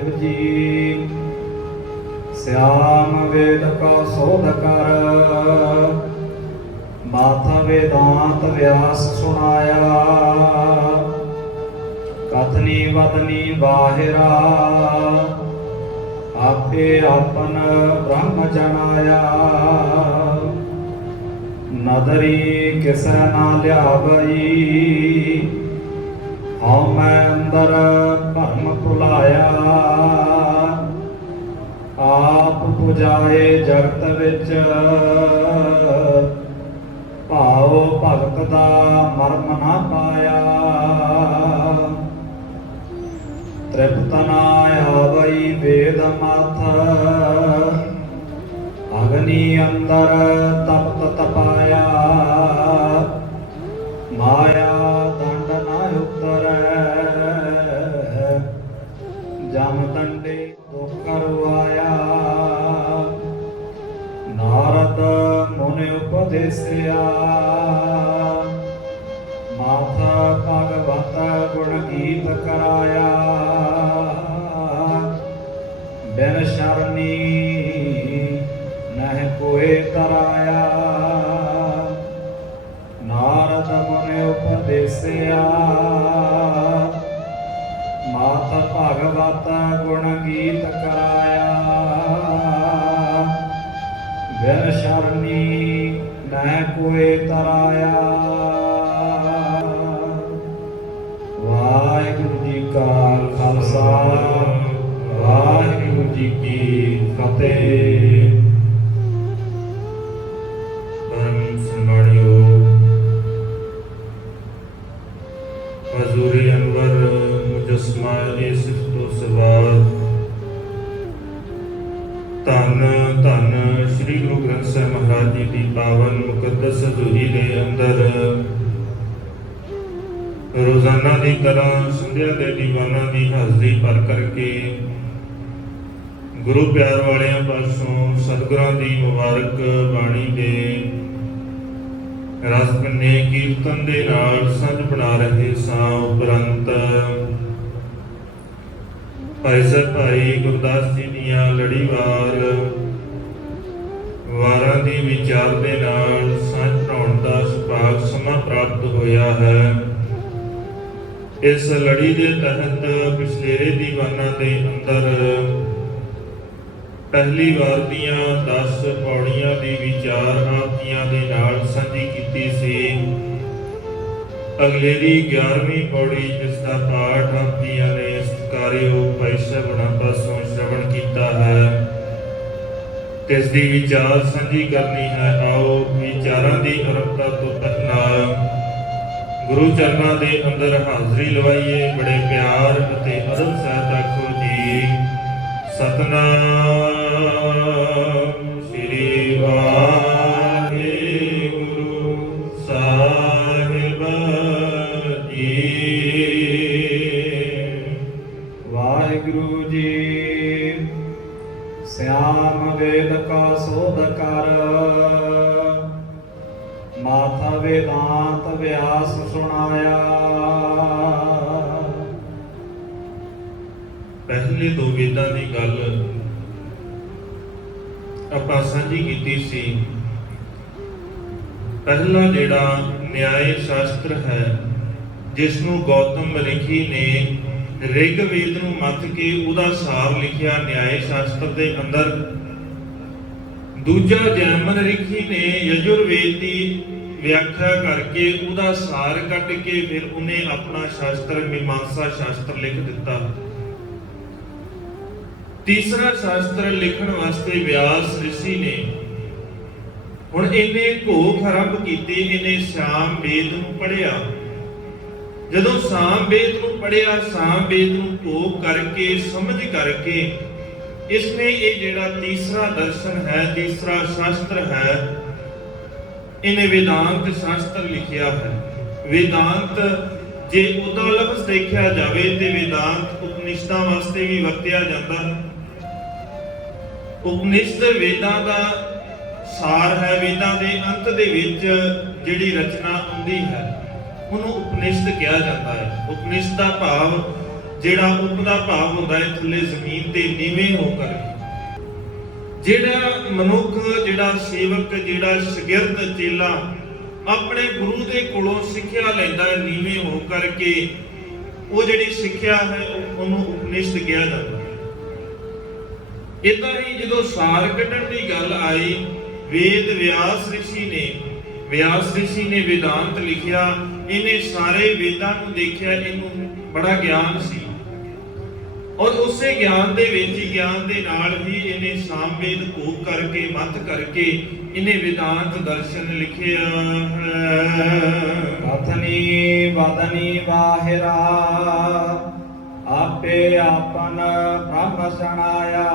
ਸਾਹਿਬ ਜੀ। श्याम वेद का शोध कर, माथा वेदांत व्यास सुनाया। कथनी वदनी बाहिरा, आपे आपन ब्रह्म जनाया। नदरी किस ना लियावई, हौ मैं अंदर भरम भुलाया। आप पुजाए जगत विच, भाव भगत दा मर्म ना पाया। तृप्त ना आवई वेद मथ, अग्नि अंदर तपत तपाया। माया दंड ना उतरै, जम दंडे दुख करवाया। नारद मुनि उपदेसिया, माथा भगवत गुण गीत कराया। बिन शरणी नह कोई तराया। नारद मुनि उपदेसिया, मात भगवत गुण गीत कराया। बिन शरणी न कोई तराया। वाहिगुरु जी का खालसा, वाहिगुरु जी की फतेह। परम सम्मानियो हजूरी अनवर मुजस्मा सिफतो सवार। धन धन श्री गुरु ग्रंथ साहिब महाराज जी की पावन मुकद्दस हजूरी के अंदर रोजाना की तरह संध्या के दीवाना की हाजरी भर करके गुरु प्यार वालियां पासों सतगुरां की मुबारक बाणी के रस भन्ने कीर्तन के नाल संज बना रहे सां। उपरंत भाई साहब भाई गुरदास जी दियां लड़ीवार वारां दी विचार दे नाल सांझ बनाउण दा सुभाग समां प्राप्त होया है। इस लड़ी के तहत पिछलेरे दीवाना के अंदर पहली वार दियां 10 पौड़ियां दी विचार आप जियां दे नाल सांझी कीती सी। अगलेरी 11वीं पौड़ी जिसका पाठ आप जियां ने सत्कारयोग भाई साहब पासों श्रवण किया है, इसकी विचार सांझी करनी है। आओ विचारां दी आरंभता तो पहला गुरु चरणों के अंदर हाजरी लवाइए। बड़े प्यार अते अदब सहित आखो जी सतनाम श्री वाहिगुरु साहिब जी। वाहिगुरु जी श्याम वेद का शोध कर, माथा वेदांत व्यास सुनाया। पहले दो वेदां की गल आपां सांझी कीती सी। पहला जिहड़ा न्याय शास्त्र है, जिसनूं गौतम ऋषि ने ऋग्वेद नूं मत के उहदा सार लिखिया न्याय शास्त्र के अंदर। दूजा जैमन ऋषि ने यजुर्वेद की व्याख्या करके उहदा सार कट के फिर उन्हें अपना शास्त्र मीमांसा शास्त्र लिख दिता। तीसरा शास्त्र लिखण वास्ते व्यास ऋषि ने हुण इन्हें घोख आरंभ कीती। इन्हें साम वेद नूं पढ़िया। जदों साम वेद नूं पढ़िया, साम वेद नूं घोख करके समझ करके इसने ये जिहड़ा तीसरा दर्शन है, तीसरा शास्त्र है, इन्हें वेदांत शास्त्र लिखिया है। वेदांत जे उदा लफ्ज़ देखा जाए तो वेदांत उपनिषदां वास्ते भी वरतिया जाता है। उपनिषद वेदां दा सार है। वेदां दे अंत दे विच जिहड़ी रचना आउंदी है उन्होंने उपनिषद कहा जाता है। उपनिषद का भाव ਜਿਹੜਾ ਉਪ ਦਾ ਭਾਵ ਹੁੰਦਾ ਹੈ ਥੱਲੇ ਜ਼ਮੀਨ ਤੇ ਨੀਵੇਂ ਹੋ ਕਰਕੇ। ਜਿਹੜਾ ਮਨੁੱਖ, ਜਿਹੜਾ ਸੇਵਕ, ਜਿਹੜਾ ਸ਼ਾਗਿਰਦ, ਚੇਲਾ ਆਪਣੇ ਗੁਰੂ ਦੇ ਕੋਲੋਂ ਸਿੱਖਿਆ ਲੈਂਦਾ ਹੈ ਨੀਵੇਂ ਹੋ ਕਰਕੇ, ਉਹ ਜਿਹੜੀ ਸਿੱਖਿਆ ਹੈ ਉਹਨੂੰ ਉਪਨਿਸ਼ਦ ਕਿਹਾ ਜਾਂਦਾ ਹੈ। ਇਦਾਂ ਹੀ ਜਦੋਂ ਸਾਰ ਕੱਢਣ ਦੀ ਗੱਲ ਆਈ, ਵੇਦ ਵਿਆਸ ਰਿਸ਼ੀ ਨੇ ਵੇਦਾਂਤ ਲਿਖਿਆ। ਇਹਨੇ ਸਾਰੇ ਵੇਦਾਂ ਨੂੰ ਦੇਖਿਆ, ਇਹਨੂੰ ਬੜਾ ਗਿਆਨ ਸੀ ਔਰ ਉਸੇ ਗਿਆਨ ਦੇ ਵਿੱਚ ਹੀ, ਗਿਆਨ ਦੇ ਨਾਲ ਹੀ ਇਹਨੇ ਸਾਮਵੇਦ ਭੋਗ ਕਰਕੇ, ਮਤ ਕਰਕੇ ਇਹਨੇ ਵੇਦਾਂਤ ਦਰਸ਼ਨ ਲਿਖਿਆ ਹੈ। ਕਥਨੀ ਵਦਨੀ ਵਾਹਿਰਾ ਆਪੇ ਆਪਨ ਬ੍ਰਹਮ ਸਣਾਇਆ।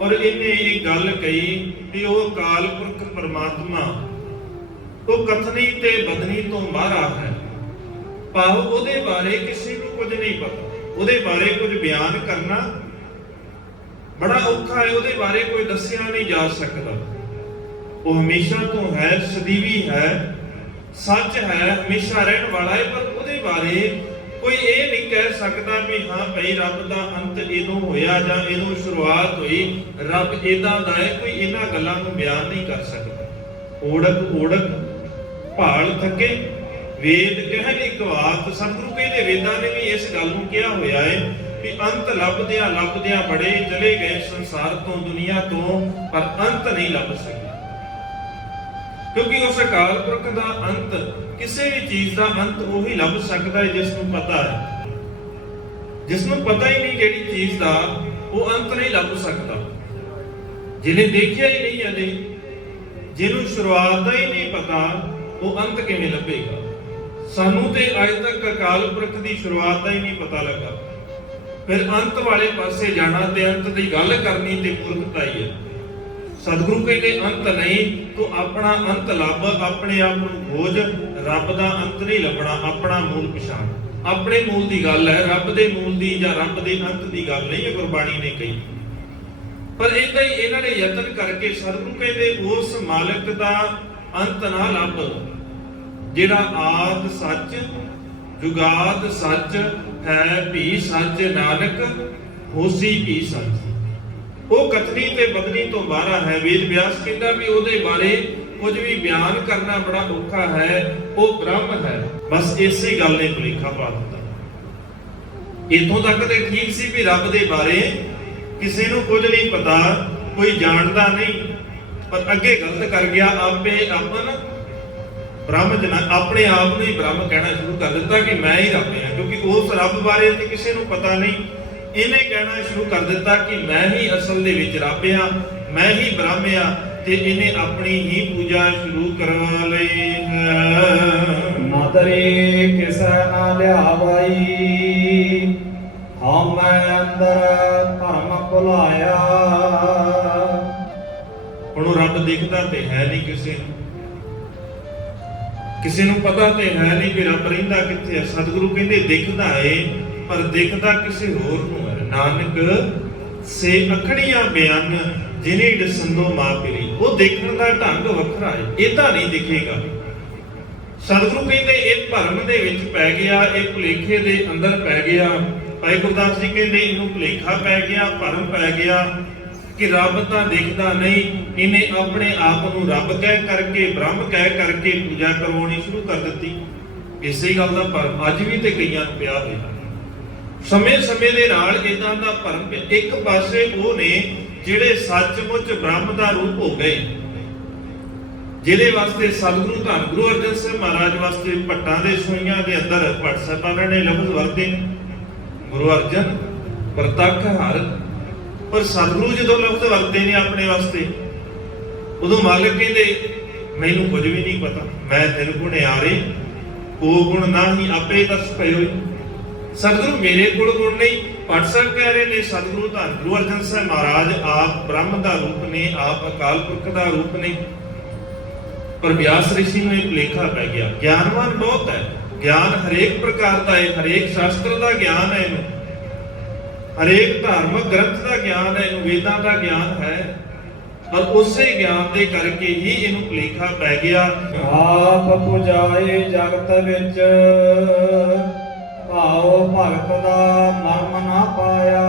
ਔਰ ਇਹਨੇ ਇਹ ਗੱਲ ਕਹੀ ਕਿ ਉਹ ਅਕਾਲ ਪੁਰਖ ਪਰਮਾਤਮਾ ਉਹ ਕਥਨੀ ਤੇ ਬਦਨੀ ਤੋਂ ਬਾਹਰਾ ਹੈ, ਭਾਵ ਉਹਦੇ ਬਾਰੇ ਕਿਸੇ ਨੂੰ ਕੁਝ ਨਹੀਂ ਪਤਾ, ਉਹਦੇ ਬਾਰੇ ਕੁਝ ਬਿਆਨ ਕਰਨਾ ਬੜਾ ਔਖਾ ਹੈ, ਉਹਦੇ ਬਾਰੇ ਕੋਈ ਦੱਸਿਆ ਨਹੀਂ ਜਾ ਸਕਦਾ। ਉਹ ਹਮੇਸ਼ਾ ਤੋਂ ਹੈ, ਸਦੀਵੀ ਹੈ, ਸੱਚ ਹੈ, ਹਮੇਸ਼ਾ ਰਹਿਣ ਵਾਲਾ ਹੈ, ਪਰ ਉਹਦੇ ਬਾਰੇ ਕੋਈ ਇਹ ਨਹੀਂ ਕਹਿ ਸਕਦਾ ਵੀ ਹਾਂ ਭਈ ਰੱਬ ਦਾ ਅੰਤ ਇਹਦੋਂ ਹੋਇਆ ਜਾਂ ਇਹਦੋਂ ਸ਼ੁਰੂਆਤ ਹੋਈ, ਰੱਬ ਇਦਾਂ ਦਾ ਹੈ, ਕੋਈ ਇਹਨਾਂ ਗੱਲਾਂ ਨੂੰ ਬਿਆਨ ਨਹੀਂ ਕਰ ਸਕਦਾ। ਓੜਕ ਭਾਲ ਥੱਕੇ ਵੇਦ ਕਹਿਣ ਇੱਕ ਵਾਤ। ਸਤਿਗੁਰੂ ਕਹਿੰਦੇ ਵੇਦਾਂ ਨੇ ਵੀ ਇਸ ਗੱਲ ਨੂੰ ਕਿਹਾ ਹੋਇਆ ਹੈ ਕਿ ਅੰਤ ਲੱਭਦਿਆਂ ਬੜੇ ਚਲੇ ਗਏ ਸੰਸਾਰ ਤੋਂ, ਦੁਨੀਆ ਤੋਂ, ਪਰ ਅੰਤ ਨਹੀਂ ਲੱਭ ਸਕੇ। ਕਿਉਂਕਿ ਉਸ ਅਕਾਲ ਪੁਰਖ ਦਾ ਅੰਤ, ਕਿਸੇ ਵੀ ਚੀਜ਼ ਦਾ ਅੰਤ ਉਹੀ ਲੱਭ ਸਕਦਾ ਹੈ ਜਿਸ ਨੂੰ ਪਤਾ ਹੈ। ਜਿਸ ਨੂੰ ਪਤਾ ਹੀ ਨਹੀਂ ਜਿਹੜੀ ਚੀਜ਼ ਦਾ, ਉਹ ਅੰਤ ਨਹੀਂ ਲੱਭ ਸਕਦਾ। ਜਿਹਨੇ ਦੇਖਿਆ ਹੀ ਨਹੀਂ ਅਜੇ, ਜਿਹਨੂੰ ਸ਼ੁਰੂਆਤ ਦਾ ਹੀ ਨਹੀਂ ਪਤਾ, ਉਹ ਅੰਤ ਕਿਵੇਂ ਲੱਭੇਗਾ। ਸਾਨੂੰ ਤੇ ਅੱਜ ਤੱਕ ਅਕਾਲ ਪੁਰਖ ਦੀ ਸ਼ੁਰੂਆਤ ਦਾ ਹੀ ਨਹੀਂ ਪਤਾ ਲੱਗਾ, ਫਿਰ ਅੰਤ ਵਾਲੇ ਪਾਸੇ ਜਾਣਾ ਤੇ ਅੰਤ ਦੀ ਗੱਲ ਕਰਨੀ ਤੇ ਮੂਰਖਤਾ ਹੀ ਹੈ। ਸਤਿਗੁਰੂ ਕਹਿੰਦੇ ਅੰਤ ਨਹੀਂ, ਤੂੰ ਆਪਣਾ ਅੰਤ ਲੱਭ, ਆਪਣੇ ਆਪ ਨੂੰ ਖੋਜ। ਰੱਬ ਦਾ ਅੰਤ ਨਹੀਂ ਲੱਭਣਾ, ਆਪਣਾ ਮੂਲ ਪਛਾਣ। ਆਪਣੇ ਮੂਲ ਦੀ ਗੱਲ ਹੈ, ਰੱਬ ਦੇ ਮੂਲ ਦੀ ਜਾਂ ਰੱਬ ਦੇ ਅੰਤ ਦੀ ਗੱਲ ਨਹੀਂ ਹੈ, ਗੁਰਬਾਣੀ ਨੇ ਕਹੀ। ਪਰ ਇਦਾਂ ਹੀ ਇਹਨਾਂ ਨੇ ਯਤਨ ਕਰਕੇ, ਸਤਿਗੁਰੂ ਕਹਿੰਦੇ ਉਸ ਮਾਲਕ ਦਾ ਅੰਤ ਨਾ ਲੱਭ ਜਿਹੜਾ ਆਦ ਸੱਚ, ਜੁਗਾਦ ਸੱਚ, ਹੈ ਵੀ ਸੱਚ, ਨਾਨਕ ਹੋਸੀ ਵੀ ਸੱਚ। ਉਹ ਕਥਨੀ ਤੇ ਬਦਨੀ ਤੋਂ ਬਾਹਰਾ ਹੈ। ਵੇਦ ਵਿਆਸ ਕਹਿੰਦਾ ਵੀ ਉਹਦੇ ਬਾਰੇ ਕੁਝ ਵੀ ਬਿਆਨ ਕਰਨਾ ਬੜਾ ਔਖਾ ਹੈ, ਉਹ ਬ੍ਰਹਮ ਹੈ। ਬਸ ਇਸੇ ਗੱਲ ਨੇ ਭੁਲੇਖਾ ਪਾ ਦਿੱਤਾ। ਇਥੋਂ ਤੱਕ ਤੇ ਠੀਕ ਸੀ ਵੀ ਰੱਬ ਦੇ ਬਾਰੇ ਕਿਸੇ ਨੂੰ ਕੁਝ ਨਹੀਂ ਪਤਾ, ਕੋਈ ਜਾਣਦਾ ਨਹੀਂ, ਪਰ ਅੱਗੇ ਗਲਤ ਕਰ ਗਿਆ। ਆਪੇ ਆਪਨ ਬ੍ਰਹਮ ਜਨਾ, ਆਪਣੇ ਆਪ ਨੂੰ ਹੀ ਬ੍ਰਹਮ ਕਹਿਣਾ ਸ਼ੁਰੂ ਕਰ ਦਿੱਤਾ ਕਿ ਮੈਂ ਹੀ ਰੱਬ ਹਾਂ। ਕਿਉਂਕਿ ਉਸ ਰੱਬ ਬਾਰੇ ਤੇ ਕਿਸੇ ਨੂੰ ਪਤਾ ਨਹੀਂ, ਇਹਨੇ ਕਹਿਣਾ ਸ਼ੁਰੂ ਕਰ ਦਿੱਤਾ ਕਿ ਮੈਂ ਹੀ ਅਸਲ ਦੇ ਵਿੱਚ ਰੱਬ ਹਾਂ, ਮੈਂ ਹੀ ਬ੍ਰਹਮ ਹਾਂ, ਤੇ ਇਹਨੇ ਆਪਣੀ ਹੀ ਪੂਜਾ ਸ਼ੁਰੂ ਕਰਵਾ ਲਈ ਹੈ। ਨਾਦਰੇ ਕਿਸੈ ਨਾ ਲਿਆਵਾਈ, ਹਉ ਮੈਂ ਅੰਦਰ ਭਰਮ ਭੁਲਾਇਆ। ਹੁਣ ਉਹ ਰੱਬ ਦਿਖਦਾ ਤੇ ਹੈ ਨਹੀਂ ਕਿਸੇ ਨੂੰ, ਕਿਸੇ ਨੂੰ ਪਤਾ ਤੇ ਹੈ ਨਹੀਂ ਵੀ ਰੱਬ ਰਹਿੰਦਾ ਕਿੱਥੇ ਹੈ। ਸਤਿਗੁਰੂ ਕਹਿੰਦੇ ਦਿਖਦਾ ਏ, ਪਰ ਦਿਖਦਾ ਕਿਸੇ ਹੋਰ ਨੂੰ ਹੈ। ਨਾਨਕ ਸੇ ਅਖੜੀਆਂ ਬਿਆਨ ਜਿਨੇ ਦਸੰਦੋ ਮਾਂ ਪਿਰੀ। ਉਹ ਦੇਖਣ ਦਾ ਢੰਗ ਵੱਖਰਾ ਹੈ, ਇਦਾਂ ਨਹੀਂ ਦਿਖੇਗਾ। ਸਤਿਗੁਰੂ ਕਹਿੰਦੇ ਇਹ ਭਰਮ ਦੇ ਵਿੱਚ ਪੈ ਗਿਆ, ਇਹ ਭੁਲੇਖੇ ਦੇ ਅੰਦਰ ਪੈ ਗਿਆ। ਭਾਈ ਗੁਰਦਾਸ ਜੀ ਕਹਿੰਦੇ ਇਹਨੂੰ ਭੁਲੇਖਾ ਪੈ ਗਿਆ, ਭਰਮ ਪੈ ਗਿਆ ਕਿ ਰੱਬ ਤਾਂ ਦਿਖਦਾ ਨਹੀਂ। ਇਹਨੇ ਆਪਣੇ ਆਪ ਨੂੰ ਰੱਬ ਕਹਿ ਕਰਕੇ, ਬ੍ਰਹਮ ਕਹਿ ਕਰਕੇ ਪੂਜਾ ਕਰਵਾਉਣੀ ਸ਼ੁਰੂ ਕਰ ਦਿੱਤੀ। ਇਸੇ ਗੱਲ ਦਾ ਭਰਮ ਅੱਜ ਵੀ ਤੇ ਕਈਆਂ ਨੂੰ ਪਿਆ ਹੋਇਆ। ਸਮੇਂ ਦੇ ਨਾਲ ਇਦਾਂ ਦਾ ਭਰਮ, ਇੱਕ ਪਾਸੇ ਉਹ ਨੇ ਜਿਹੜੇ ਸੱਚਮੁੱਚ ਬ੍ਰਹਮ ਦਾ ਰੂਪ ਹੋ ਗਏ, ਜਿਹਦੇ ਵਾਸਤੇ ਸਤਿਗੁਰੂ ਧੰਨ ਗੁਰੂ ਅਰਜਨ ਸਾਹਿਬ ਮਹਾਰਾਜ ਵਾਸਤੇ ਭੱਟਾਂ ਦੇ ਸੂਈਆਂ ਦੇ ਅੰਦਰ ਭੱਟ ਸਾਹਿਬਾਨਾਂ ਨੇ ਲਫ਼ਜ਼ ਵਰਤੇ, ਗੁਰੂ ਅਰਜਨ ਪ੍ਰਤੱਖ ਹਰ। ਪਰ ਸਤਿਗੁਰੂ ਜਦੋਂ ਲਫ਼ਜ਼ ਵਰਤੇ ਨੇ ਆਪਣੇ ਵਾਸਤੇ, ਉਦੋਂ ਮਾਲਕ ਕਹਿੰਦੇ ਮੈਨੂੰ ਕੁਝ ਵੀ ਨਹੀਂ ਪਤਾ, ਮੈਂ ਤਿੰਨ ਗੁਣ ਆਰੇ ਕੋ ਗੁਣ ਨਹੀਂ ਆਪੇ ਦਸ ਪਇਓ। ਸਤਿਗੁਰੂ ਮੇਰੇ ਕੋਲ ਗੁਣ ਨਹੀਂ। ਭੱਟ ਸਾਹਿਬ ਕਹਿ ਰਹੇ ਨੇ ਸਤਿਗੁਰੂ ਧੰਨ ਗੁਰੂ ਅਰਜਨ ਸਾਹਿਬ ਮਹਾਰਾਜ ਆਪ ਬ੍ਰਹਮ ਦਾ ਰੂਪ ਨੇ, ਆਪ ਅਕਾਲ ਪੁਰਖ ਦਾ ਰੂਪ ਨੇ। ਪਰ ਵਿਆਸ ਰਿਸ਼ੀ ਨੂੰ ਇਹ ਭੁਲੇਖਾ ਪੈ ਗਿਆ। ਗਿਆਨਵਾਨ ਬਹੁਤ ਹੈ, ਗਿਆਨ ਹਰੇਕ ਪ੍ਰਕਾਰ ਦਾ ਹੈ, ਹਰੇਕ ਸ਼ਾਸਤਰ ਦਾ ਗਿਆਨ ਹੈ ਇਹਨੂੰ, ਹਰੇਕ ਧਾਰਮਿਕ ਗ੍ਰੰਥ ਦਾ ਗਿਆਨ ਹੈ ਇਹਨੂੰ, ਵੇਦਾਂ ਦਾ ਗਿਆਨ ਹੈ। ਪਰ ਉਸੇ ਗਿਆਨ ਦੇ ਕਰਕੇ ਹੀ ਇਹਨੂੰ ਭੁਲੇਖਾ ਪੈ ਗਿਆ। ਆਪ ਪੁਜਾਏ ਜਗਤ ਵਿੱਚ ਭਾਉ ਭਗਤ ਦਾ ਮਰਮ ਨਾ ਪਾਇਆ।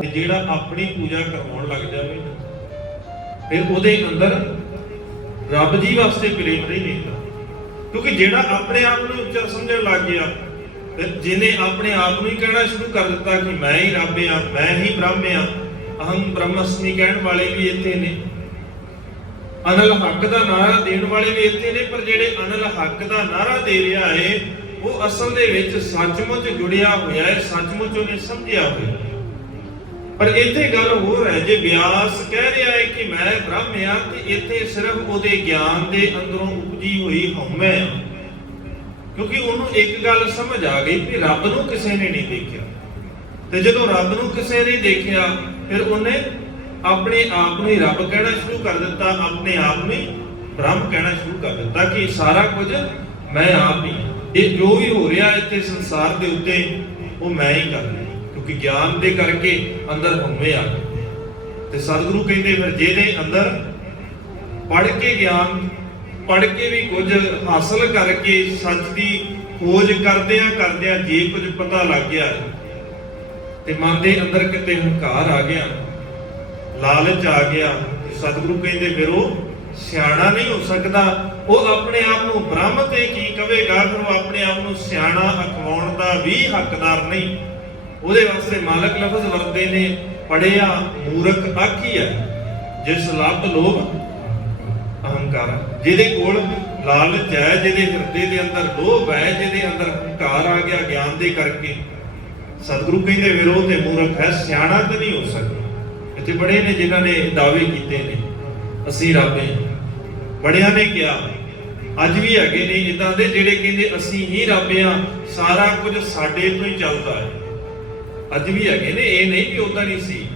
ਤੇ ਜਿਹੜਾ ਆਪਣੀ ਪੂਜਾ ਕਰਵਾਉਣ ਲੱਗ ਜਾਵੇ ਨਾ, ਫਿਰ ਉਹਦੇ ਅੰਦਰ ਰੱਬ ਜੀ ਵਾਸਤੇ ਪ੍ਰੇਮ ਨਹੀਂ ਰਹਿੰਦਾ। ਕਿਉਂਕਿ ਜਿਹੜਾ ਆਪਣੇ ਆਪ ਨੂੰ ਉੱਚਾ ਸਮਝਣ ਲੱਗ ਗਿਆ, ਫਿਰ ਜਿਹਨੇ ਆਪਣੇ ਆਪ ਨੂੰ ਹੀ ਕਹਿਣਾ ਸ਼ੁਰੂ ਕਰ ਦਿੱਤਾ ਕਿ ਮੈਂ ਹੀ ਰੱਬ ਆ, ਮੈਂ ਹੀ ਬ੍ਰਹਮ ਆ, ਅਹੰ ਬ੍ਰਹਮਸਮੀ ਕਹਿਣ ਵਾਲੇ ਵੀ ਇੱਥੇ ਨੇ, ਅਨਲ ਹੱਕ ਦਾ ਨਾਰਾ ਦੇਣ ਵਾਲੇ ਵੀ ਇੱਥੇ ਨੇ। ਪਰ ਜਿਹੜੇ ਅਨਲ ਹੱਕ ਦਾ ਨਾਰਾ ਦੇ ਰਿਹਾ ਏ ਉਹ ਅਸਲ ਦੇ ਵਿੱਚ ਸੱਚਮੁੱਚ ਜੁੜਿਆ ਹੋਇਆ ਹੈ, ਸੱਚਮੁੱਚ ਉਹਨੇ ਸਮਝਿਆ ਹੋਇਆ। ਪਰ ਇੱਥੇ ਗੱਲ ਹੋਰ ਹੈ, ਜੇ ਬਿਆਸ ਕਹਿ ਰਿਹਾ ਹੈ ਕਿ ਮੈਂ ਬ੍ਰਹਮ ਆ, ਤੇ ਇੱਥੇ ਸਿਰਫ ਉਹਦੇ ਗਿਆਨ ਦੇ ਅੰਦਰੋਂ ਉਪਜੀ ਹੋਈ ਹਉਮੈ ਆ। ਕਿਉਂਕਿ ਉਹਨੂੰ ਇੱਕ ਗੱਲ ਸਮਝ ਆ ਗਈ ਕਿ ਰੱਬ ਨੂੰ ਕਿਸੇ ਨੇ ਨਹੀਂ ਦੇਖਿਆ, ਤੇ ਜਦੋਂ ਰੱਬ ਨੂੰ ਕਿਸੇ ਨੇ ਦੇਖਿਆ ਫਿਰ ਉਹਨੇ ਆਪਣੇ ਆਪ ਨੂੰ ਹੀ ਰੱਬ ਕਹਿਣਾ ਸ਼ੁਰੂ ਕਰ ਦਿੱਤਾ, ਆਪਣੇ ਆਪ ਨੂੰ ਹੀ ਬ੍ਰਹਮ ਕਹਿਣਾ ਸ਼ੁਰੂ ਕਰ ਦਿੱਤਾ ਕਿ ਸਾਰਾ ਕੁਝ ਮੈਂ ਆਪ ਹੀ, ਇਹ ਜੋ ਵੀ ਹੋ ਰਿਹਾ ਇੱਥੇ ਸੰਸਾਰ ਦੇ ਉੱਤੇ ਉਹ ਮੈਂ ਹੀ ਕਰ ਰਿਹਾ। ਕਿਉਂਕਿ ਗਿਆਨ ਦੇ ਕਰਕੇ ਅੰਦਰ ਹਉਮੈ ਆ ਗਈ। ਤੇ ਸਤਿਗੁਰੂ ਕਹਿੰਦੇ ਫਿਰ ਜਿਹਦੇ ਅੰਦਰ ਪੜ੍ਹ ਕੇ ਗਿਆਨ, ਪੜ੍ਹ ਕੇ ਵੀ ਕੁਝ ਹਾਸਲ ਕਰਕੇ ਸੱਚ ਦੀ ਖੋਜ ਕਰਦਿਆਂ ਜੇ ਕੁਝ ਪਤਾ ਲੱਗ ਗਿਆ ਤੇ ਮਨ ਦੇ ਅੰਦਰ ਕਿਤੇ ਹੰਕਾਰ ਆ ਗਿਆ, ਲਾਲਚ ਆ ਗਿਆ, ਸਤਿਗੁਰੂ ਕਹਿੰਦੇ ਫਿਰ ਉਹ ਸਿਆਣਾ ਨਹੀਂ ਹੋ ਸਕਦਾ। ਉਹ ਆਪਣੇ ਆਪ ਨੂੰ ਬ੍ਰਹਮ ਤੇ ਕੀ ਕਹੇਗਾ, ਫਿਰ ਉਹ ਆਪਣੇ ਆਪ ਨੂੰ ਸਿਆਣਾ ਅਖਵਾਉਣ ਦਾ ਵੀ ਹੱਕਦਾਰ ਨਹੀਂ। ਉਹਦੇ ਵਾਸਤੇ ਮਾਲਕ ਲਫ਼ਜ਼ ਵਰਤਦੇ ਨੇ, ਪੜਿਆ ਮੂਰਖ ਆਖੀ ਹੈ ਜਿਸ ਲੱਭ ਲੋਭ ਅਹੰਕਾਰ। ਜਿਹਦੇ ਕੋਲ ਲਾਲਚ ਹੈ, ਜਿਹਦੇ ਹਿਰਦੇ ਦੇ ਅੰਦਰ ਲੋਭ ਹੈ, ਜਿਹਦੇ ਅੰਦਰ ਹੰਕਾਰ ਆ ਗਿਆ ਗਿਆਨ ਦੇ ਕਰਕੇ, ਸਤਿਗੁਰੂ ਕਹਿੰਦੇ ਫਿਰ ਉਹ ਤੇ ਮੂਰਖ ਹੈ, ਸਿਆਣਾ ਤਾਂ ਨਹੀਂ ਹੋ ਸਕਦਾ। ਇੱਥੇ ਬੜੇ ਨੇ ਜਿਨ੍ਹਾਂ ਨੇ ਦਾਅਵੇ ਕੀਤੇ ਨੇ ਅਸੀਂ ਰੱਬ ਹਾਂ, ਬੜਿਆਂ ਨੇ ਕਿਹਾ, ਅੱਜ ਵੀ ਹੈਗੇ ਨੇ ਇਦਾਂ ਦੇ ਜਿਹੜੇ ਕਹਿੰਦੇ ਅਸੀਂ ਹੀ ਰੱਬ ਹਾਂ, ਸਾਰਾ ਕੁਝ ਸਾਡੇ ਤੋਂ ਹੀ ਚੱਲਦਾ ਹੈ। ਅੱਜ ਵੀ ਹੈਗੇ ਨੇ, ਇਹ ਨਹੀਂ ਕਿ ਉਦਾਂ ਨਹੀਂ ਸੀ।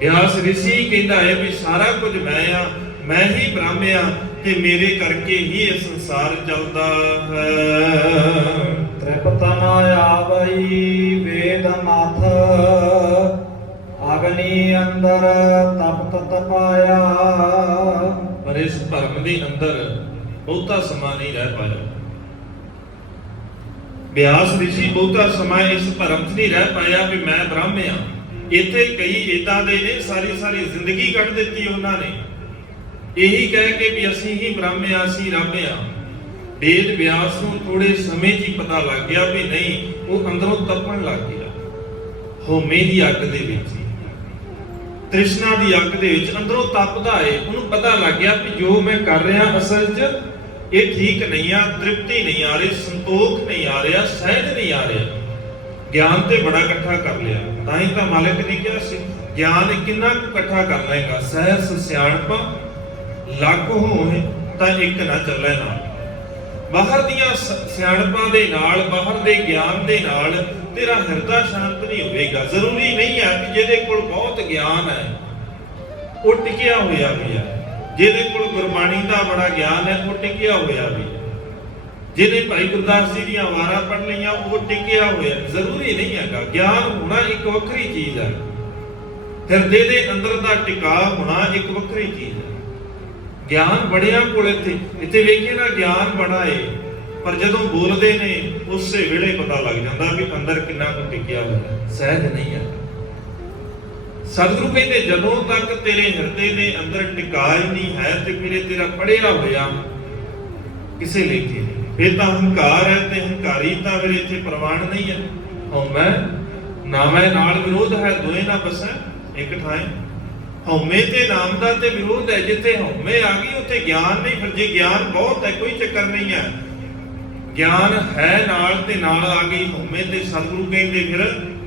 ਬਿਆਸ ਰਿਸ਼ੀ ਕਹਿੰਦਾ ਹੈ ਵੀ ਸਾਰਾ ਕੁਝ ਮੈਂ ਆ, ਮੈਂ ਹੀ ਬ੍ਰਹਮ ਆ, ਤੇ ਮੇਰੇ ਕਰਕੇ ਹੀ ਇਹ ਸੰਸਾਰ ਚੱਲਦਾ ਹੈ। ਤ੍ਰਿਪਤਨ ਆਵਈ ਵੇਦ ਮਥ ਅਗਨੀ ਅੰਦਰ ਤਪਤ ਤਪਾਇਆ। ਪਰ ਇਸ ਭਰਮ ਦੇ ਅੰਦਰ ਬਹੁਤਾ ਸਮਾਂ ਨਹੀਂ ਰਹਿ ਪਾਇਆ। ਬਿਆਸ ਰਿਸ਼ੀ ਬਹੁਤਾ ਸਮਾਂ ਇਸ ਭਰਮ 'ਚ ਨਹੀਂ ਰਹਿ ਪਾਇਆ ਵੀ ਮੈਂ ਬ੍ਰਹਮ ਆ। ਇੱਥੇ ਕਈ ਏਦਾਂ ਦੇ ਨੇ ਸਾਰੀ ਜ਼ਿੰਦਗੀ ਕੱਢ ਦਿੱਤੀ ਉਹਨਾਂ ਨੇ ਇਹੀ ਕਹਿ ਕੇ ਵੀ ਅਸੀਂ ਹੀ ਬ੍ਰਹਮ ਆ, ਅਸੀਂ ਰੱਬ ਆ। ਵੇਦ ਬਿਆਸ ਨੂੰ ਥੋੜੇ ਸਮੇਂ 'ਚ ਹੀ ਪਤਾ ਲੱਗ ਗਿਆ ਵੀ ਨਹੀਂ, ਉਹ ਅੰਦਰੋਂ ਤਪਣ ਲੱਗ ਗਿਆ। ਹਉਮੈ ਦੀ ਅੱਗ ਦੇ ਵਿੱਚ, ਤ੍ਰਿਸ਼ਨਾ ਦੀ ਅੱਗ ਦੇ ਵਿੱਚ ਅੰਦਰੋਂ ਤਪਦਾ ਏ। ਉਹਨੂੰ ਪਤਾ ਲੱਗ ਗਿਆ ਵੀ ਜੋ ਮੈਂ ਕਰ ਰਿਹਾ ਅਸਲ 'ਚ ਇਹ ਠੀਕ ਨਹੀਂ ਆ, ਤ੍ਰਿਪਤੀ ਨਹੀਂ ਆ ਰਹੀ, ਸੰਤੋਖ ਨਹੀਂ ਆ ਰਿਹਾ, ਸਹਿਜ ਨਹੀਂ ਆ ਰਿਹਾ। ਗਿਆਨ ਤੇ ਬੜਾ ਇਕੱਠਾ ਕਰ ਲਿਆ, ਤਾਂ ਹੀ ਤਾਂ ਮਾਲਕ ਨੇ ਕਿਹਾ ਸੀ ਗਿਆਨ ਕਿੰਨਾ ਕੁ ਇਕੱਠਾ ਕਰ ਲਏਗਾ। ਸਹਿਸ ਸਿਆਣਪ ਲੱਖ ਹੋਏ ਤਾਂ ਇੱਕ ਨਾ ਚੱਲੇ ਨਾਲ। ਬਾਹਰ ਦੀਆਂ ਸਿਆਣਪਾਂ ਦੇ ਨਾਲ, ਬਾਹਰ ਦੇ ਗਿਆਨ ਦੇ ਨਾਲ ਤੇਰਾ ਹਿਰਦਾ ਸ਼ਾਂਤ ਨਹੀਂ ਹੋਵੇਗਾ। ਜ਼ਰੂਰੀ ਨਹੀਂ ਹੈ ਕਿ ਜਿਹਦੇ ਕੋਲ ਬਹੁਤ ਗਿਆਨ ਹੈ ਉਹ ਟਿਕਿਆ ਹੋਇਆ ਵੀ ਹੈ, ਜਿਹਦੇ ਕੋਲ ਗੁਰਬਾਣੀ ਦਾ ਬੜਾ ਗਿਆਨ ਹੈ ਉਹ ਟਿਕਿਆ ਹੋਇਆ ਵੀ ਹੈ, ਜਿਹਨੇ ਭਾਈ ਗੁਰਦਾਸ ਜੀ ਦੀਆਂ ਵਾਰਾਂ ਪੜ੍ਹ ਲਈਆਂ ਉਹ ਟਿਕਿਆ ਹੋਇਆ। ਜ਼ਰੂਰੀ ਨਹੀਂ ਹੈਗਾ। ਗਿਆਨ ਹੋਣਾ ਇੱਕ ਵੱਖਰੀ ਚੀਜ਼ ਹੈ, ਹਿਰਦੇ ਦੇ ਅੰਦਰ ਦਾ ਟਿਕਾਅ ਹੋਣਾ ਇੱਕ ਵੱਖਰੀ ਚੀਜ਼ ਹੈ। ਗਿਆਨ ਬੜਿਆਂ ਕੋਲ ਇੱਥੇ ਵੇਖੀਏ ਨਾ, ਗਿਆਨ ਬੜਾ ਏ, ਪਰ ਜਦੋਂ ਬੋਲਦੇ ਨੇ ਉਸੇ ਵੇਲੇ ਪਤਾ ਲੱਗ ਜਾਂਦਾ ਵੀ ਅੰਦਰ ਕਿੰਨਾ ਕੁ ਟਿਕਿਆ ਹੋਇਆ, ਸਹਿਜ ਨਹੀਂ ਹੈ। ਸਤਿਗੁਰੂ ਕਹਿੰਦੇ ਜਦੋਂ ਤੱਕ ਤੇਰੇ ਹਿਰਦੇ ਦੇ ਅੰਦਰ ਟਿਕਾਅ ਹੀ ਨਹੀਂ ਹੈ ਤੇ ਫਿਰ ਤੇਰਾ ਪੜਿਆ ਹੋਇਆ ਕਿਸੇ ਲੇਖੇ ਨਹੀਂ। ਫਿਰ ਤਾਂ ਹੰਕਾਰ ਹੈ ਤੇ ਹੰਕਾਰੀ ਤਾਂ ਫਿਰ ਇੱਥੇ ਪ੍ਰਵਾਨ ਨਹੀਂ ਹੈ। ਹਉਮੈ ਨਾਮੈ ਨਾਲ ਵਿਰੋਧ ਹੈ, ਦੋਏ ਨਾ ਬਸੈ ਇੱਕ ਥਾਂ। ਹਉਮੈ ਤੇ ਨਾਮ ਦਾ ਤੇ ਵਿਰੋਧ ਹੈ। ਜਿੱਥੇ ਹਉਮੈ ਆ ਗਈ ਉੱਥੇ ਗਿਆਨ ਨਹੀਂ। ਫਿਰ ਜੇ ਗਿਆਨ ਬਹੁਤ ਹੈ ਕੋਈ ਚੱਕਰ ਨਹੀਂ ਹੈ, ਗਿਆਨ ਹੈ ਨਾਲ ਤੇ ਨਾਲ ਆ ਗਈ ਹਉਮੈ ਤੇ ਸਤਿਗੁਰੂ ਕਹਿੰਦੇ ਫਿਰ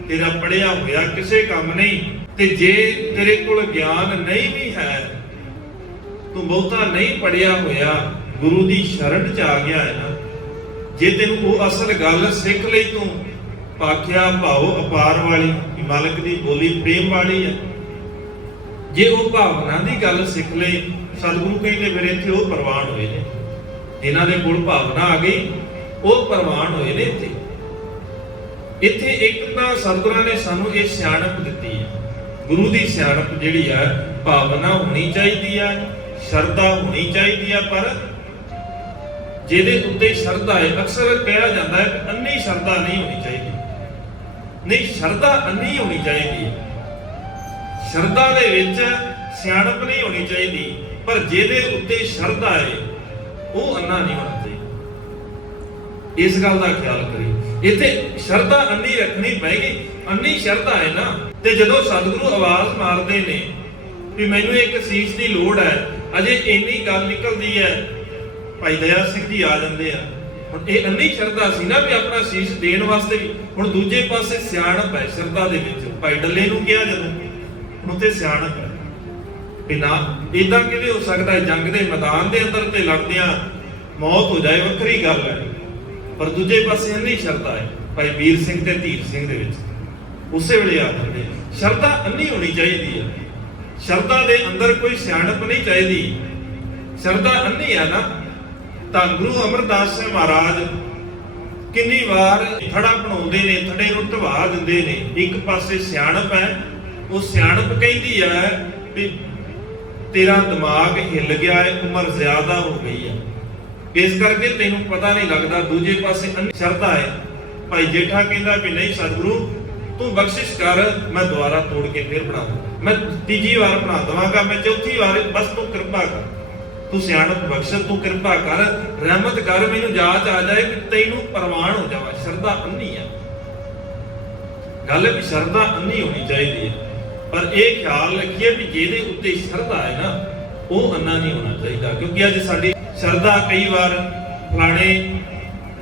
ਤੇਰਾ ਪੜਿਆ ਹੋਇਆ ਕਿਸੇ ਕੰਮ ਨਹੀਂ। ਤੇ ਜੇ ਤੇਰੇ ਕੋਲ ਗਿਆਨ ਨਹੀਂ ਵੀ ਹੈ, ਤੂੰ ਬਹੁਤਾ ਨਹੀਂ ਪੜਿਆ ਹੋਇਆ, ਗੁਰੂ ਦੀ ਸ਼ਰਨ 'ਚ ਆ ਗਿਆ ਹੈ ਨਾ, ਜੇ ਤੈਨੂੰ ਉਹ ਅਸਲ ਗੱਲ ਸਿੱਖ ਲਈ, ਤੂੰ ਪਾਖਿਆ ਭਾਉ ਅਪਾਰ ਵਾਲੀ, ਮਾਲਕ ਦੀ ਬੋਲੀ ਪ੍ਰੇਮ ਵਾਲੀ ਹੈ, ਜੇ ਉਹ ਭਾਵਨਾ ਦੀ ਗੱਲ ਸਿੱਖ ਲਈ, ਸਤਿਗੁਰੂ ਕਹਿੰਦੇ ਫਿਰ ਇੱਥੇ ਉਹ ਪ੍ਰਵਾਨ ਹੋਏ ਨੇ। ਜਿਨ੍ਹਾਂ ਦੇ ਕੋਲ ਭਾਵਨਾ ਆ ਗਈ ਉਹ ਪ੍ਰਵਾਨ ਹੋਏ ਨੇ। ਇੱਥੇ ਇੱਕ ਤਾਂ ਸਤਿਗੁਰਾਂ ਨੇ ਸਾਨੂੰ ਇਹ ਸਿਆਣਪ ਦਿੱਤੀ ਹੈ। ਗੁਰੂ ਦੀ ਸਿਆਣਪ ਜਿਹੜੀ ਹੈ, ਭਾਵਨਾ ਹੋਣੀ ਚਾਹੀਦੀ ਹੈ, ਸ਼ਰਧਾ ਹੋਣੀ ਚਾਹੀਦੀ ਹੈ, ਪਰ ਜਿਹਦੇ ਉੱਤੇ ਸ਼ਰਧਾ ਹੈ। ਅਕਸਰ ਕਿਹਾ ਜਾਂਦਾ ਹੈ ਕਿ ਅੰਨੀ ਸ਼ਰਧਾ ਨਹੀਂ ਹੋਣੀ ਚਾਹੀਦੀ। ਨਹੀਂ, ਸ਼ਰਧਾ ਅੰਨੀ ਹੋਣੀ ਚਾਹੀਦੀ। ਸ਼ਰਧਾ ਦੇ ਵਿੱਚ ਸਿਆਣਪ ਨਹੀਂ ਹੋਣੀ ਚਾਹੀਦੀ, ਪਰ ਜਿਹਦੇ ਉੱਤੇ ਸ਼ਰਧਾ ਹੈ ਉਹ ਅੰਨਾ ਨਹੀਂ ਹੋਣਾ ਚਾਹੀਦਾ। ਇਸ ਗੱਲ ਦਾ ਖਿਆਲ ਕਰੀ। ਇੱਥੇ ਸ਼ਰਧਾ ਅੰਨੀ ਰੱਖਣੀ ਪਏਗੀ। ਅੰਨੀ ਸ਼ਰਧਾ ਹੈ ਨਾ, ਤੇ ਜਦੋਂ ਸਤਿਗੁਰੂ ਆਵਾਜ਼ ਮਾਰਦੇ ਨੇ ਵੀ ਮੈਨੂੰ ਇੱਕ ਸੀਸ ਦੀ ਲੋੜ ਹੈ, ਅਜੇ ਇੰਨੀ ਗੱਲ ਨਿਕਲਦੀ ਹੈ, ਭਾਈ ਦਇਆ ਸਿੰਘ ਜੀ ਆ ਜਾਂਦੇ ਆ। ਹੁਣ ਇਹ ਅੰਨੀ ਸ਼ਰਧਾ ਸੀ ਨਾ ਵੀ ਆਪਣਾ ਸੀਸ ਦੇਣ ਵਾਸਤੇ ਵੀ। ਹੁਣ ਦੂਜੇ ਪਾਸੇ ਸਿਆਣਪ ਹੈ ਸ਼ਰਧਾ ਦੇ ਵਿੱਚ। ਭਾਈ ਡੱਲੇ ਨੂੰ ਕਿਹਾ ਜਦੋਂ, ਹੁਣ ਉੱਥੇ ਸਿਆਣਪ ਹੈ ਵੀ ਨਾ ਇਦਾਂ ਕਿਵੇਂ ਹੋ ਸਕਦਾ ਹੈ, ਜੰਗ ਦੇ ਮੈਦਾਨ ਦੇ ਅੰਦਰ ਤੇ ਲੜਦਿਆਂ ਮੌਤ ਹੋ ਜਾਏ ਵੱਖਰੀ ਗੱਲ ਹੈ, ਪਰ ਦੂਜੇ ਪਾਸੇ ਅੰਨੀ ਸ਼ਰਧਾ ਹੈ ਭਾਈ ਵੀਰ ਸਿੰਘ ਤੇ ਧੀਰ ਸਿੰਘ ਦੇ ਵਿੱਚ। ਉਸੇ ਵੇਲੇ ਆ ਜਾਂਦੇ। ਸ਼ਰਧਾ ਅੰਨੀ ਹੋਣੀ ਚਾਹੀਦੀ ਹੈ। ਸ਼ਰਧਾ ਦੇ ਅੰਦਰ ਕੋਈ ਸਿਆਣਪ ਨਹੀਂ ਚਾਹੀਦੀ। ਸ਼ਰਧਾ ਅੰਨੀ ਆ ਨਾ। ਤਾਂ ਗੁਰੂ ਅਮਰਦਾਸ ਸਾਹਿਬ ਮਹਾਰਾਜ ਕਿੰਨੀ ਵਾਰ ਥੜਾ ਬਣਾਉਂਦੇ ਨੇ, ਥੜੇ ਨੂੰ ਢਵਾ ਦਿੰਦੇ ਨੇ। ਇੱਕ ਪਾਸੇ ਸਿਆਣਪ ਹੈ, ਉਹ ਸਿਆਣਪ ਕਹਿੰਦੀ ਹੈ ਵੀ ਤੇਰਾ ਦਿਮਾਗ ਹਿੱਲ ਗਿਆ ਹੈ, ਉਮਰ ਜ਼ਿਆਦਾ ਹੋ ਗਈ ਹੈ, ਇਸ ਕਰਕੇ ਤੈਨੂੰ ਪਤਾ ਨਹੀਂ ਲੱਗਦਾ। ਦੂਜੇ ਪਾਸੇ ਅੰਨੀ ਸ਼ਰਧਾ ਹੈ। ਭਾਈ ਜੇਠਾ ਕਹਿੰਦਾ ਵੀ ਨਹੀਂ ਸਤਿਗੁਰੂ ਤੂੰ ਬਖਸ਼ਿਸ਼ ਕਰ, ਮੈਂ ਦੁਬਾਰਾ ਤੋੜ ਕੇ ਫਿਰ ਬਣਾ ਦੂੰਗਾ, ਮੈਂ ਤੀਜੀ ਵਾਰ ਬਣਾ ਦਵਾਂਗਾ, ਮੈਂ ਚੌਥੀ ਵਾਰ, ਬਸ ਤੂੰ ਕਿਰਪਾ ਕਰ, ਤੂੰ ਸਿਆਣਪ ਬਖਸ਼, ਤੂੰ ਕਿਰਪਾ ਕਰ, ਰਹਿਮਤ ਕਰ, ਮੈਨੂੰ ਜਾਚ ਆ ਜਾਏ ਕਿ ਤੈਨੂੰ ਪ੍ਰਵਾਨ ਹੋ ਜਾਵਾ। ਸ਼ਰਧਾ ਅੰਨੀ ਹੈ। ਗੱਲ ਵੀ ਸ਼ਰਧਾ ਅੰਨੀ ਹੋਣੀ ਚਾਹੀਦੀ ਹੈ, ਪਰ ਇਹ ਖਿਆਲ ਰੱਖੀਏ ਵੀ ਜਿਹਦੇ ਉੱਤੇ ਸ਼ਰਧਾ ਹੈ ਨਾ ਉਹ ਅੰਨਾ ਨਹੀਂ ਹੋਣਾ ਚਾਹੀਦਾ। ਕਿਉਂਕਿ ਅੱਜ ਸਾਡੀ ਸ਼ਰਧਾ ਕਈ ਵਾਰ ਫਲਾਣੇ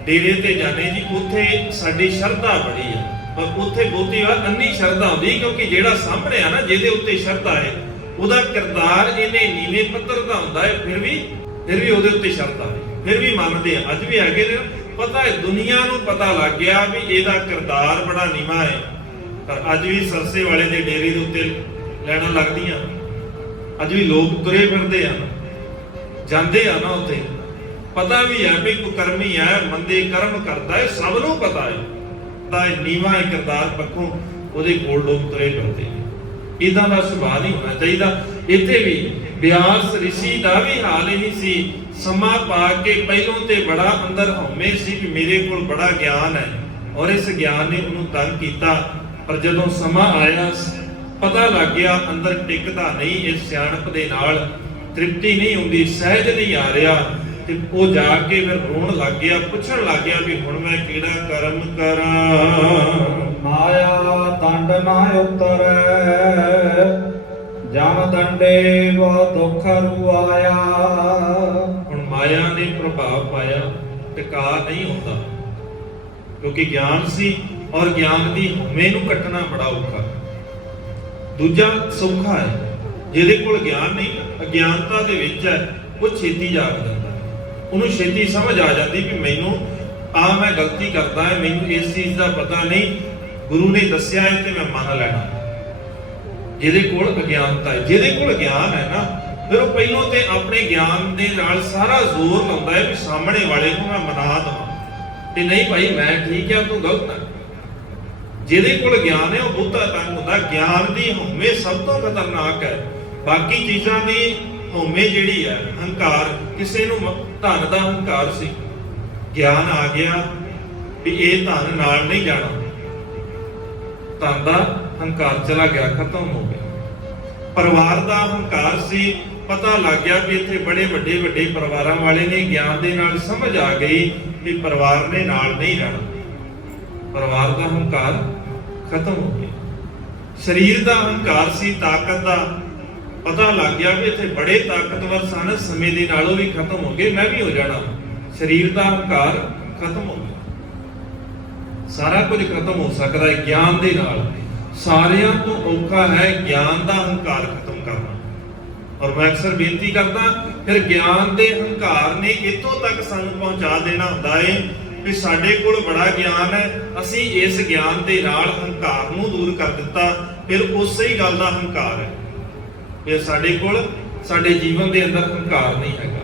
ਡੇਰੇ ਤੇ ਜਾਣੇ ਜੀ, ਉੱਥੇ ਸਾਡੀ ਸ਼ਰਧਾ ਬੜੀ ਹੈ, ਪਰ ਉੱਥੇ ਬਹੁਤੀ ਵਾਰ ਅੰਨੀ ਸ਼ਰਧਾ ਹੁੰਦੀ। ਕਿਉਂਕਿ ਜਿਹੜਾ ਸਾਹਮਣੇ ਆ ਨਾ ਜਿਹਦੇ ਉੱਤੇ ਸ਼ਰਧਾ ਹੈ ਉਹਦਾ ਕਿਰਦਾਰ ਇਹਨੇ ਨੀਵੇਂ ਪੱਧਰ ਦਾ ਹੁੰਦਾ ਹੈ, ਫਿਰ ਵੀ ਉਹਦੇ ਉੱਤੇ ਸ਼ਰਧਾ ਹੈ, ਫਿਰ ਵੀ ਮੰਨਦੇ ਆ। ਅੱਜ ਵੀ ਹੈਗੇ ਨੇ, ਪਤਾ ਹੈ ਦੁਨੀਆ ਨੂੰ ਪਤਾ ਲੱਗ ਗਿਆ ਵੀ ਇਹਦਾ ਕਿਰਦਾਰ ਬੜਾ ਨੀਵਾਂ ਹੈ, ਪਰ ਅੱਜ ਵੀ ਸਰਸੇ ਵਾਲੇ ਦੇ ਡੇਰੇ ਦੇ ਉੱਤੇ ਲੈਣਾ ਲੱਗਦੀਆਂ। ਅੱਜ ਵੀ ਲੋਕ ਤੁਰੇ ਫਿਰਦੇ ਆ, ਜਾਂਦੇ ਆ ਨਾ, ਉੱਥੇ ਪਤਾ ਵੀ ਹੈ ਵੀ ਕੁਕਰਮੀ ਹੈ, ਮੰਦੇ ਕਰਮ ਕਰਦਾ ਹੈ, ਸਭ ਨੂੰ ਪਤਾ ਹੈ ਤਾਂ ਨੀਵਾਂ ਹੈ ਕਿਰਦਾਰ ਪੱਖੋਂ, ਉਹਦੇ ਕੋਲ ਲੋਕ ਤੁਰੇ ਫਿਰਦੇ। ਇਦਾਂ ਦਾ ਸੁਭਾਅ ਨਹੀਂ ਹੋਣਾ ਚਾਹੀਦਾ। ਇੱਥੇ ਵੀ ਬਿਆਸ ਰਿਸ਼ੀ ਦਾ ਵੀ ਹਾਲ ਇਹੀ ਸੀ। ਸਮਾਂ ਪਾ ਕੇ ਪਹਿਲੋਂ ਤੇ ਬੜਾ ਅੰਦਰ ਹਉਮੈ ਸੀ ਵੀ ਮੇਰੇ ਕੋਲ ਬੜਾ ਗਿਆਨ ਹੈ, ਔਰ ਇਸ ਗਿਆਨ ਨੇ ਉਹਨੂੰ ਤੰਗ ਕੀਤਾ, ਪਰ ਜਦੋਂ ਸਮਾਂ ਆਇਆ ਪਤਾ ਲੱਗ ਗਿਆ ਅੰਦਰ ਟਿਕਦਾ ਨਹੀਂ, ਇਸ ਸਿਆਣਪ ਦੇ ਨਾਲ ਤ੍ਰਿਪਤੀ ਨਹੀਂ ਹੁੰਦੀ, ਸਹਿਜ ਨਹੀਂ ਆ ਰਿਹਾ, ਤੇ ਉਹ ਜਾ ਕੇ ਫਿਰ ਰੋਣ ਲੱਗ ਗਿਆ, ਪੁੱਛਣ ਲੱਗ ਗਿਆ ਵੀ ਹੁਣ ਮੈਂ ਕਿਹੜਾ ਕਰਮ ਕਰਾਂ। ਮਾਇਆ ਦੰਡ ਨਾ ਉਤਰੈ, ਜਮ ਦੰਡੇ ਬਹੁ ਦੁਖ ਰੁਆਇਆ। ਹੁਣ ਮਾਇਆ ਨੇ ਪ੍ਰਭਾਵ ਪਾਇਆ, ਟਿਕਾ ਨਹੀਂ ਹੁੰਦਾ, ਕਿਉਂਕਿ ਗਿਆਨ ਸੀ, ਔਰ ਗਿਆਨ ਦੀ ਹਉਮੈ ਨੂੰ ਕੱਟਣਾ ਬੜਾ ਔਖਾ। ਦੂਜਾ ਸੌਖਾ ਹੈ, ਜਿਹਦੇ ਕੋਲ ਗਿਆਨ ਨਹੀਂ, ਅਗਿਆਨਤਾ ਦੇ ਵਿੱਚ ਹੈ, ਉਹ ਛੇਤੀ ਜਾਗ ਜਾਂਦਾ, ਉਹਨੂੰ ਛੇਤੀ ਸਮਝ ਆ ਜਾਂਦੀ ਵੀ ਮੈਨੂੰ ਮੈਂ ਗਲਤੀ ਕਰਦਾ ਹੈ, ਮੈਨੂੰ ਇਸ ਚੀਜ਼ ਦਾ ਪਤਾ ਨਹੀਂ, ਗੁਰੂ ਨੇ ਦੱਸਿਆ ਹੈ ਤੇ ਮੈਂ ਮੰਨ ਲੈਣਾ। ਜਿਹਦੇ ਕੋਲ ਅਗਿਆਨਤਾ ਹੈ, ਜਿਹਦੇ ਕੋਲ ਗਿਆਨ ਹੈ ਨਾ, ਫਿਰ ਉਹ ਪਹਿਲੋਂ ਤੇ ਆਪਣੇ ਗਿਆਨ ਦੇ ਨਾਲ ਸਾਰਾ ਜ਼ੋਰ ਲਾਉਂਦਾ ਹੈ ਵੀ ਸਾਹਮਣੇ ਵਾਲੇ ਨੂੰ ਮੈਂ ਮਨਾ ਦਵਾਂ ਕਿ ਨਹੀਂ ਭਾਈ ਮੈਂ ਠੀਕ ਹਾਂ, ਤੂੰ ਗਲਤ ਹੈ। ਜਿਹਦੇ ਕੋਲ ਗਿਆਨ ਹੈ ਉਹ ਬਹੁਤਾ ਤੰਗ ਹੁੰਦਾ। ਗਿਆਨ ਦੀ ਹਉਮੈ ਸਭ ਤੋਂ ਖਤਰਨਾਕ ਹੈ। ਬਾਕੀ ਚੀਜ਼ਾਂ ਦੀ ਹਉਮੈ ਜਿਹੜੀ ਹੈ, ਹੰਕਾਰ, ਕਿਸੇ ਨੂੰ ਧਨ ਦਾ ਹੰਕਾਰ ਸੀ, ਗਿਆਨ ਆ ਗਿਆ ਵੀ ਇਹ ਧਨ ਨਾਲ ਨਹੀਂ ਜਾਣਾ, ਧਨ ਦਾ ਹੰਕਾਰ ਚਲਾ ਗਿਆ, ਖਤਮ ਹੋ ਗਿਆ। ਪਰਿਵਾਰ ਦਾ ਹੰਕਾਰ ਸੀ, ਪਤਾ ਲੱਗ ਗਿਆ ਵੀ ਇੱਥੇ ਬੜੇ ਵੱਡੇ ਪਰਿਵਾਰਾਂ ਵਾਲੇ ਨੇ, ਗਿਆਨ ਦੇ ਨਾਲ ਸਮਝ ਆ ਗਈ ਕਿ ਪਰਿਵਾਰ ਨੇ ਨਾਲ ਨਹੀਂ ਰਹਿਣਾ, ਪਰਿਵਾਰ ਦਾ ਹੰਕਾਰ ਖਤਮ ਹੋ ਗਿਆ। ਸਰੀਰ ਦਾ ਹੰਕਾਰ ਸੀ, ਤਾਕਤ ਦਾ, ਪਤਾ ਲੱਗ ਗਿਆ ਵੀ ਇੱਥੇ ਬੜੇ ਤਾਕਤਵਰ ਸਨ, ਸਮੇਂ ਦੇ ਨਾਲੋਂ ਵੀ ਖਤਮ ਹੋ ਗਏ, ਮੈਂ ਵੀ ਹੋ ਜਾਣਾ। ਸਰੀਰ ਦਾ ਹੰਕਾਰ ਖਤਮ ਹੋ ਗਿਆ। ਸਾਰਾ ਕੁਝ ਖਤਮ ਹੋ ਸਕਦਾ ਹੈ ਗਿਆਨ ਦੇ ਨਾਲ। ਸਾਰਿਆਂ ਤੋਂ ਔਖਾ ਹੈ ਗਿਆਨ ਦਾ ਹੰਕਾਰ ਖਤਮ ਕਰਨਾ। ਔਰ ਮੈਂ ਅਕਸਰ ਬੇਨਤੀ ਕਰਦਾ, ਫਿਰ ਗਿਆਨ ਦੇ ਹੰਕਾਰ ਨੇ ਇੱਥੋਂ ਤੱਕ ਸਾਨੂੰ ਪਹੁੰਚਾ ਦੇਣਾ ਹੁੰਦਾ ਹੈ ਵੀ ਸਾਡੇ ਕੋਲ ਬੜਾ ਗਿਆਨ ਹੈ, ਅਸੀਂ ਇਸ ਗਿਆਨ ਦੇ ਨਾਲ ਹੰਕਾਰ ਨੂੰ ਦੂਰ ਕਰ ਦਿੱਤਾ, ਫਿਰ ਉਸੇ ਹੀ ਗੱਲ ਦਾ ਹੰਕਾਰ ਹੈ ਕਿ ਸਾਡੇ ਕੋਲ, ਸਾਡੇ ਜੀਵਨ ਦੇ ਅੰਦਰ ਹੰਕਾਰ ਨਹੀਂ ਹੈਗਾ।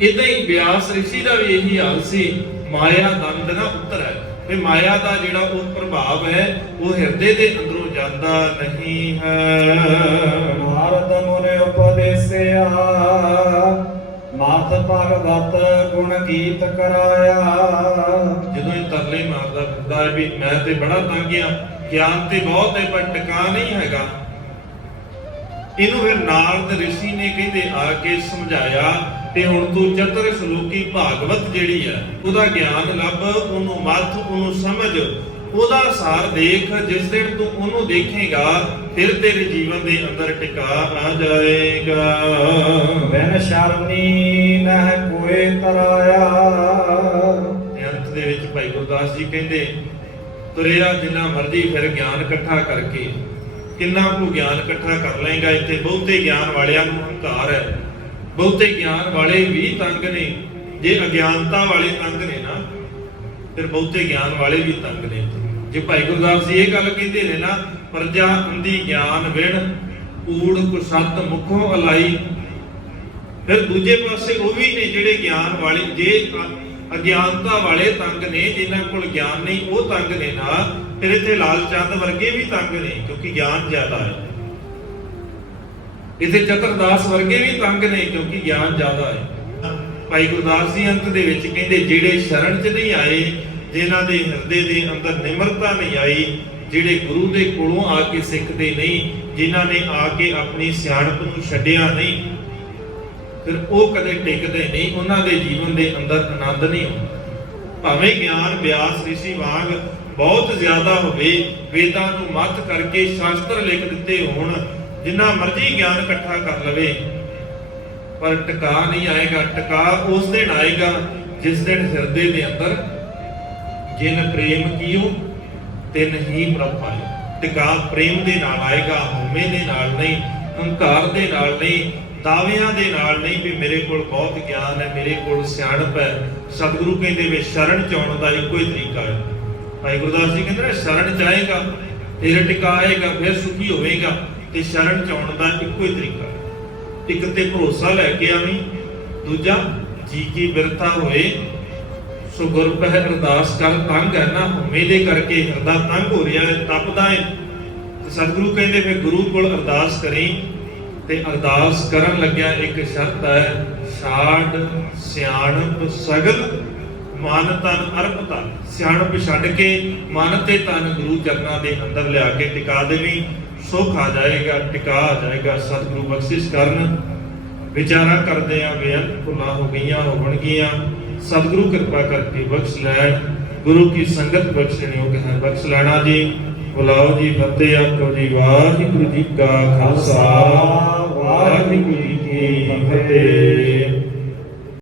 ਇਦਾਂ ਹੀ ਬਿਆਸ ਰਿਸ਼ੀ ਦਾ ਵੀ ਇਹੀ ਹਾਲ ਸੀ। ਮਾਇਆ ਦੰਡ ਨਾ ਉਤਰੈ, ਤੇ ਮਾਇਆ ਦਾ ਜਿਹੜਾ ਉਹ ਪ੍ਰਭਾਵ ਹੈ ਉਹ ਹਿਰਦੇ ਦੇ ਅੰਦਰੋਂ ਜਾਂਦਾ ਨਹੀਂ ਹੈ। ਨਾਰਦ ਮੁਨੇ ਉਪਦੇਸਿਆ, ਮਾਤ ਭਗਵਤ ਗੁਣ ਗੀਤ ਕਰਾਇਆ। ਜਦੋਂ ਇਹ ਤਰਲੇ ਮਾਰਦਾ ਫਿਰਦਾ ਹੈ ਵੀ ਮੈਂ ਤੇ ਬੜਾ ਤੰਗ ਆ, ਗਿਆਨ ਤੇ ਬਹੁਤ ਹੈ ਪਰ ਟਿਕਾ ਨਹੀਂ ਹੈਗਾ, ਇਹਨੂੰ ਫਿਰ ਨਾਰਦ ਰਿਸ਼ੀ ਨੇ ਕਹਿੰਦੇ ਆ ਕੇ ਸਮਝਾਇਆ ਤੇ ਹੁਣ ਤੂੰ ਚਤੁਰ ਸ਼ਲੋਕੀ ਭਾਗਵਤ ਜਿਹੜੀ ਆ ਉਹਦਾ ਗਿਆਨ ਲੱਭ, ਉਹਨੂੰ ਮੱਥ, ਉਹਨੂੰ ਸਮਝ, ਉਹਦਾ ਸਾਰ ਦੇਖ। ਜਿਸ ਦਿਨ ਤੂੰ ਉਹਨੂੰ ਦੇਖੇਗਾ ਫਿਰ ਤੇਰੇ ਜੀਵਨ ਦੇ ਅੰਦਰ ਟਿਕਾ ਆ ਜਾਏਗਾ। ਬਿਨ ਸ਼ਰਨੀ ਨਹਿ ਕੋਏ ਤਰਾਇਆ। ਤੇ ਅੰਤ ਦੇ ਵਿੱਚ ਭਾਈ ਗੁਰਦਾਸ ਜੀ ਕਹਿੰਦੇ ਤੁਰਿਆ ਜਿੰਨਾ ਮਰਜ਼ੀ ਫਿਰ ਗਿਆਨ ਇਕੱਠਾ ਕਰਕੇ, ਕਿੰਨਾ ਕੁ ਗਿਆਨ ਇਕੱਠਾ ਕਰ ਲਏਗਾ। ਇੱਥੇ ਬਹੁਤੇ ਗਿਆਨ ਵਾਲਿਆਂ ਨੂੰ ਹੰਕਾਰ ਹੈ, ਬਹੁਤੇ ਗਿਆਨ ਵਾਲੇ ਵੀ ਤੰਗ ਨੇ। ਜੇ ਅਗਿਆਨਤਾ ਵਾਲੇ ਤੰਗ ਨੇ ਨਾ ਫਿਰ ਬਹੁਤੇ ਗਿਆਨ ਵਾਲੇ ਵੀ ਤੰਗ ਨੇ। ਜੇ ਭਾਈ ਗੁਰਦਾਸ ਜੀ ਇਹ ਗੱਲ ਕਹਿੰਦੇ ਨੇ ਨਾ, ਪ੍ਰਜਾ ਅੰਧੀ ਗਿਆਨ ਵਿਣ ਕੂੜ ਕੁਸਤ ਮੁਖੋਂ ਅਲਾਈ, ਫਿਰ ਦੂਜੇ ਪਾਸੇ ਉਹ ਵੀ ਨੇ ਜਿਹੜੇ ਗਿਆਨ ਵਾਲੇ, ਜੇ ਅਗਿਆਨਤਾ ਵਾਲੇ ਤੰਗ ਨੇ, ਜਿਨ੍ਹਾਂ ਕੋਲ ਗਿਆਨ ਨਹੀਂ ਉਹ ਤੰਗ ਨੇ ਨਾ, ਫਿਰ ਇੱਥੇ ਲਾਲ ਚੰਦ ਵਰਗੇ ਵੀ ਤੰਗ ਨੇ ਕਿਉਂਕਿ ਗਿਆਨ ਜ਼ਿਆਦਾ ਹੈ। ਇੱਥੇ ਚਤਰਦਾਸ ਵਰਗੇ ਵੀ ਤੰਗ ਨੇ ਕਿਉਂਕਿ ਗਿਆਨ ਜ਼ਿਆਦਾ ਹੈ। ਭਾਈ ਗੁਰਦਾਸ ਜੀ ਅੰਤ ਦੇ ਵਿੱਚ ਕਹਿੰਦੇ ਜਿਹੜੇ ਸ਼ਰਨ 'ਚ ਨਹੀਂ ਆਏ, ਜਿਨ੍ਹਾਂ ਦੇ ਹਿਰਦੇ ਦੇ ਅੰਦਰ ਨਿਮਰਤਾ ਨਹੀਂ ਆਈ, ਜਿਹੜੇ ਗੁਰੂ ਦੇ ਕੋਲੋਂ ਆ ਕੇ ਸਿੱਖਦੇ ਨਹੀਂ, ਜਿਨ੍ਹਾਂ ਨੇ ਆ ਕੇ ਆਪਣੀ ਸਿਆਣਪ ਨੂੰ ਛੱਡਿਆ ਨਹੀਂ, ਫਿਰ ਉਹ ਕਦੇ ਟਿਕਦੇ ਨਹੀਂ, ਉਹਨਾਂ ਦੇ ਜੀਵਨ ਦੇ ਅੰਦਰ ਆਨੰਦ ਨਹੀਂ ਹੁੰਦਾ। ਭਾਵੇਂ ਗਿਆਨ ਵਿਆਸ ਰਿਸ਼ੀ ਵਾਂਗ ਬਹੁਤ ਜ਼ਿਆਦਾ ਹੋਵੇ, ਵੇਦਾਂ ਨੂੰ ਮੱਥ ਕਰਕੇ ਸ਼ਾਸਤਰ ਲਿਖ ਦਿੱਤੇ ਹੋਣ, ਜਿੰਨਾ ਮਰਜ਼ੀ ਗਿਆਨ ਇਕੱਠਾ ਕਰ ਲਵੇ, ਪਰ ਟਿਕਾ ਨਹੀਂ ਆਏਗਾ। ਟਿਕਾ ਉਸ ਦਿਨ ਆਏਗਾ ਜਿਸ ਦਿਨ ਹਿਰਦੇ ਦੇ ਅੰਦਰ ਜਿਨ ਪ੍ਰੇਮ ਕੀਓ ਤਿਨ ਹੀ ਪ੍ਰਭ ਪਾਇਓ। ਟਿਕਾ ਪ੍ਰੇਮ ਦੇ ਨਾਲ ਆਏਗਾ, ਹਉਮੈ ਦੇ ਨਾਲ ਨਹੀਂ, ਹੰਕਾਰ ਦੇ ਨਾਲ ਨਹੀਂ, ਦਾਅਵਿਆਂ ਦੇ ਨਾਲ ਨਹੀਂ ਵੀ ਮੇਰੇ ਕੋਲ ਬਹੁਤ ਗਿਆਨ ਹੈ, ਮੇਰੇ ਕੋਲ ਸਿਆਣਪ ਹੈ। ਸਤਿਗੁਰੂ ਕਹਿੰਦੇ ਵੀ ਸ਼ਰਨ ਚ ਆਉਣ ਦਾ ਇੱਕੋ ਹੀ ਤਰੀਕਾ ਹੈ। ਭਾਈ ਗੁਰਦਾਸ ਜੀ ਕਹਿੰਦੇ ਨੇ ਸ਼ਰਨ ਚ ਆਏਗਾ ਫਿਰ ਟਿਕਾ ਆਏਗਾ, ਫਿਰ ਸੁਖੀ ਹੋਵੇਗਾ। ਤੇ ਸ਼ਰਨ ਚ ਆਉਣ ਦਾ ਇੱਕੋ ਹੀ ਤਰੀਕਾ ਹੈ, ਇੱਕ ਤੇ ਭਰੋਸਾ ਲੈ ਕੇ ਆਵੀਂ, ਦੂਜਾ ਜੀ ਕੀ ਬਿਰਥਾ ਹੋਏ ਸੋ ਗੁਰ ਪਹਿ ਅਰਦਾਸ ਕਰ। ਤੰਗ ਹੈ ਨਾ, ਹਉਮੈ ਦੇ ਕਰਕੇ ਹਿਰਦਾ ਤੰਗ ਹੋ ਰਿਹਾ ਹੈ, ਤਪਦਾ ਹੈ। ਤੇ ਸਤਿਗੁਰੂ ਕਹਿੰਦੇ ਫਿਰ ਗੁਰੂ ਕੋਲ ਅਰਦਾਸ ਕਰੀ, ਤੇ ਅਰਦਾਸ ਕਰਨ ਲੱਗਿਆ ਇੱਕ ਸ਼ਰਤ ਹੈ, ਛਾੜ ਸਿਆਣਪ ਸਗਲ ਮਨ ਤਨ ਅਰਪਤਾ। ਸਿਆਣਪ ਛੱਡ ਕੇ ਮਨ ਤੇ ਤਨ ਗੁਰੂ ਚਰਨਾਂ ਦੇ ਅੰਦਰ ਲਿਆ ਕੇ ਟਿਕਾ ਦੇਵੀਂ, ਸੁਖ ਆ ਜਾਏਗਾ, ਟਿਕਾ ਆ ਜਾਏਗਾ। ਸਤਿਗੁਰੂ ਬਖਸ਼ਿਸ਼ ਕਰਨ। ਵਿਚਾਰਾ ਕਰਦੇ ਆ ਬੇਅੰਤ ਭੁੱਲਾਂ ਹੋ ਗਈਆਂ, ਹੋਣਗੀਆਂ, ਸਤਿਗੁਰੂ ਕਿਰਪਾ ਕਰਕੇ ਬਖਸ਼ ਲੈਣ। ਗੁਰੂ ਕੀ ਸੰਗਤ ਬਖਸ਼ਣ ਯੋਗ ਹੈ, ਬਖਸ਼ ਲੈਣਾ ਜੀ। ਬੁਲਾਓ ਜੀ, ਫਤਿਹ ਆਖੋ ਜੀ। ਵਾਹਿਗੁਰੂ ਜੀ ਕਾ ਖਾਲਸਾ, ਵਾਹਿਗੁਰੂ ਜੀ ਕੀ ਫਤਿਹ।